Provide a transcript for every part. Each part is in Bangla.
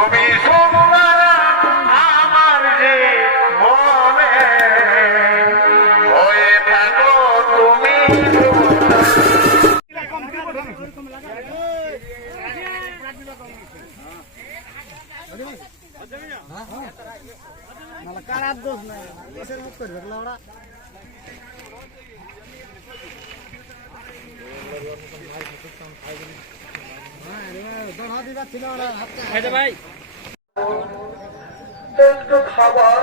তুমি সোমবার আমার যে মনে। হয়ে থাকো তুমি কারার দোষ নাই করবে ওরা একটু খাবার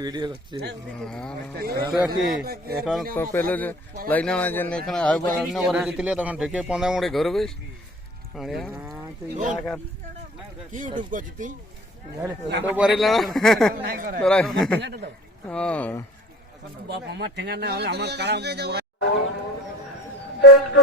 ভিডিও করছি কি এখন তো পেলে লাইন না যে এখানে আইবার অন্য বারে জিতলে তখন ঢেকে পন্দা মুড়ে ঘর বেশ কি ইউটিউব করছিস তুই? তো পারিল না তোরা হ্যাঁ বাপ আমার ঠেঙ্গা না হলে আমার কারা মোড়া একটু